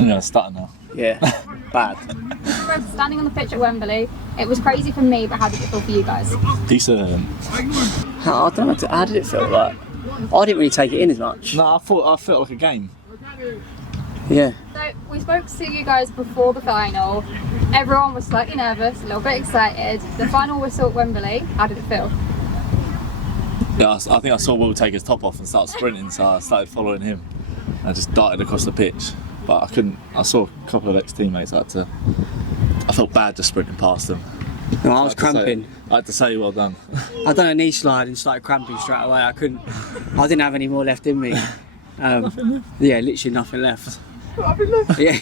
Yeah, starting now. Yeah, bad. Standing on the pitch at Wembley, it was crazy for me, but how did it feel for you guys? Decent. I don't know, how did it feel like? I didn't really take it in as much. No, I felt like a game. Yeah. So we spoke to you guys before the final. Everyone was slightly nervous, a little bit excited. The final whistle at Wembley, how did it feel? Yeah, I think I saw Will take his top off and start sprinting, so I started following him. I just darted across the pitch, but I couldn't. I saw a couple of ex-teammates. I felt bad just sprinting past them. No, I was cramping. I had to say, well done. I done a knee slide and started cramping straight away. I didn't have any more left in me. Yeah, literally nothing left. Yeah.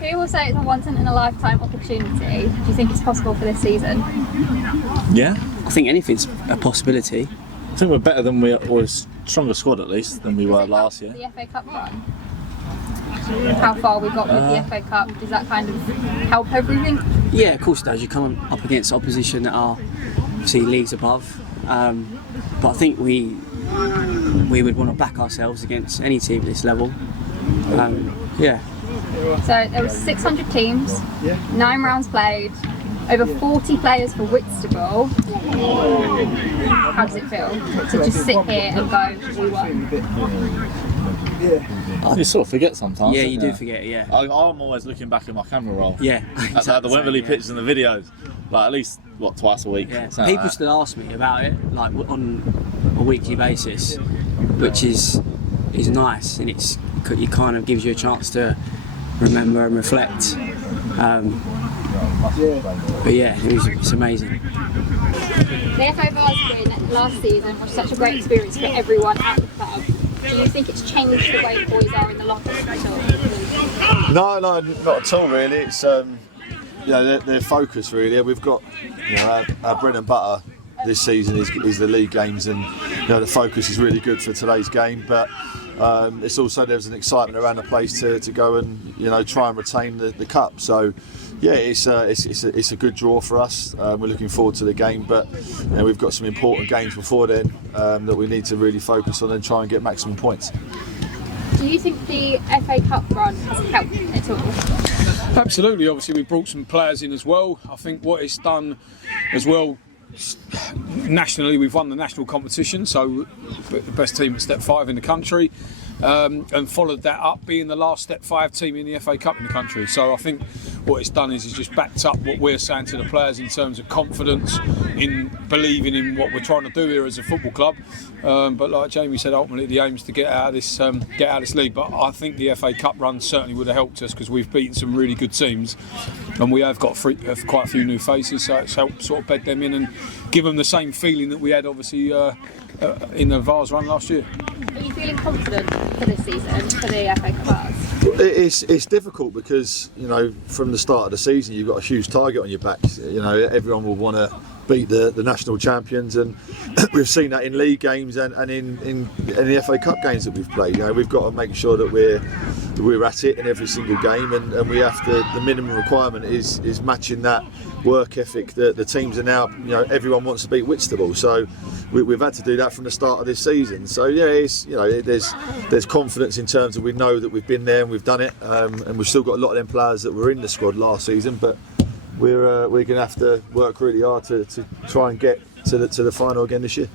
Who will say it's a once-in-a-lifetime opportunity? Do you think it's possible for this season? Yeah. I think anything's a possibility. I think we're better than we were, stronger squad at least than we were last year. The FA Cup run? How far we got with the FA Cup, does that kind of help everything? Yeah, of course it does. You come up against opposition that are obviously leagues above. But I think we would want to back ourselves against any team at this level. Yeah. So there were 600 teams, 9 rounds played, over 40 players for Whitstable. How does it feel to just sit here and go, we won? You sort of forget sometimes. Yeah, you do forget, yeah. I'm always looking back at my camera roll. Yeah. At the Wembley pictures and the videos. Like at least, twice a week? Yeah. People still ask me about it, like on a weekly basis, which is nice, and it kind of gives you a chance to remember and reflect. But yeah, it's amazing. The FA Vase win last season was such a great experience for everyone at the club. Do you think it's changed the way boys are in the locker room at all? No, not at all really. It's their focus really. We've got our bread and butter this season is the league games, and the focus is really good for today's game. But it's also there's an excitement around the place to go and try and retain the cup. So yeah, it's a good draw for us. We're looking forward to the game, but we've got some important games before then that we need to really focus on and try and get maximum points. Do you think the FA Cup run has helped at all? Absolutely. Obviously, we brought some players in as well. I think what it's done as well. Nationally, we've won the national competition, so the best team at Step 5 in the country, and followed that up being the last Step 5 team in the FA Cup in the country. So I think what it's done is just backed up what we're saying to the players in terms of confidence in believing in what we're trying to do here as a football club. But like Jamie said, ultimately the aim is to get out of this league. But I think the FA Cup run certainly would have helped us because we've beaten some really good teams, and we have got quite a few new faces. So it's helped sort of bed them in and give them the same feeling that we had obviously in the Vase run last year. Are you feeling confident for this season for the FA Cup? It's difficult because from the start of the season you've got a huge target on your back. Everyone will want to beat the national champions, and we've seen that in league games and in the FA Cup games that we've played. We've got to make sure that we're at it in every single game, and we have to. The minimum requirement is matching that work ethic that the teams are now. Everyone wants to beat Whitstable, so we've had to do that from the start of this season. So yeah, it's there's confidence in terms of we know that we've been there and we've done it, and we've still got a lot of them players that were in the squad last season, but we're going to have to work really hard to try and get to the final again this year.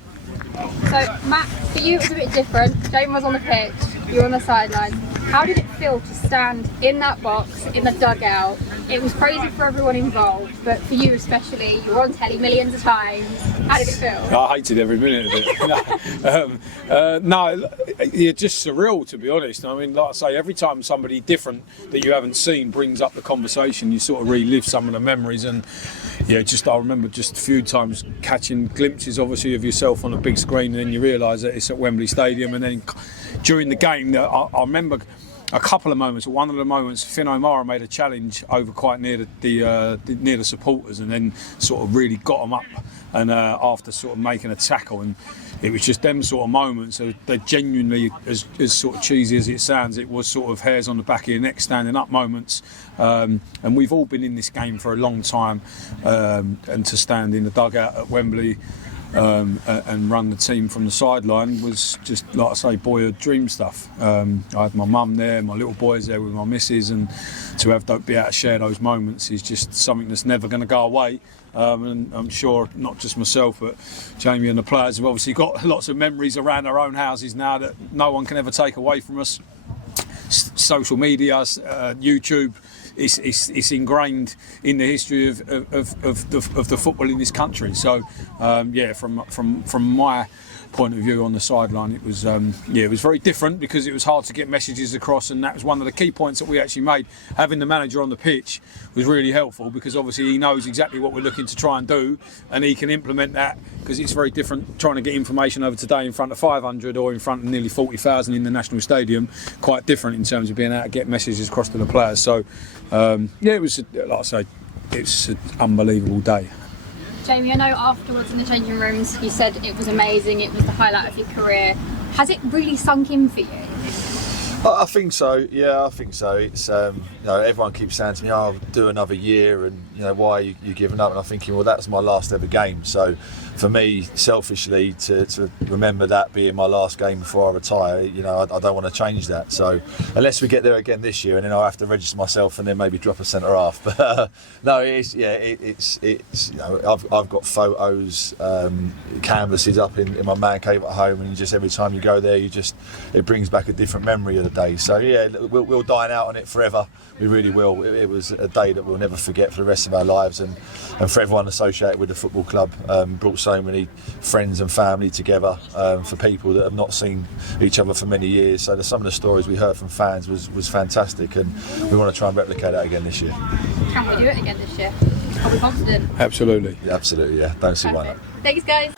So Matt, for you it was a bit different. Jamie was on the pitch, you were on the sideline. How did it feel to stand in that box, in the dugout? It was crazy for everyone involved, but for you especially, you were on telly millions of times. How did it feel? I hated every minute of it. No, it's just surreal, to be honest. I mean, like I say, every time somebody different that you haven't seen brings up the conversation, you sort of relive some of the memories. And yeah, I remember just a few times catching glimpses, obviously, of yourself on a big screen, and then you realise that it's at Wembley Stadium. And then during the game, I remember a couple of moments. One of the moments, Finn O'Mara made a challenge over quite near the supporters, and then sort of really got them up. And after sort of making a tackle, and it was just them sort of moments. They're genuinely, as sort of cheesy as it sounds, it was sort of hairs on the back of your neck, standing up moments. And we've all been in this game for a long time, and to stand in the dugout at Wembley. and run the team from the sideline was just, like I say, boyhood dream stuff. I had my mum there, my little boys there with my missus, and to be able to share those moments is just something that's never going to go away. And I'm sure not just myself, but Jamie and the players have obviously got lots of memories around our own houses now that no one can ever take away from us. Social media, YouTube, it's ingrained in the history of the football in this country. So from my point of view on the sideline, it was very different because it was hard to get messages across, and that was one of the key points that we actually made. Having the manager on the pitch was really helpful because obviously he knows exactly what we're looking to try and do, and he can implement that, because it's very different trying to get information over today in front of 500 or in front of nearly 40,000 in the National Stadium. Quite different in terms of being able to get messages across to the players. So it was, like I say, it's an unbelievable day. Jamie, I know afterwards in the changing rooms you said it was amazing, it was the highlight of your career. Has it really sunk in for you? I think so. Yeah, I think so. It's everyone keeps saying to me, "Oh, I'll do another year," and why are you giving up? And I'm thinking, well, that's my last ever game. So for me, selfishly, to remember that being my last game before I retire, I don't want to change that. So unless we get there again this year, and then I'll have to register myself and then maybe drop a centre half. But no, I've got photos, canvases up in my man cave at home, and just every time you go there, it brings back a different memory of the day. So yeah, we'll dine out on it forever. We really will. It was a day that we'll never forget for the rest of our lives, and for everyone associated with the football club, brought so many friends and family together, for people that have not seen each other for many years. So some of the stories we heard from fans was fantastic, and we want to try and replicate that again this year. Can we do it again this year? Are we confident? Absolutely. Yeah, absolutely, yeah. Don't see why not. Thanks, guys.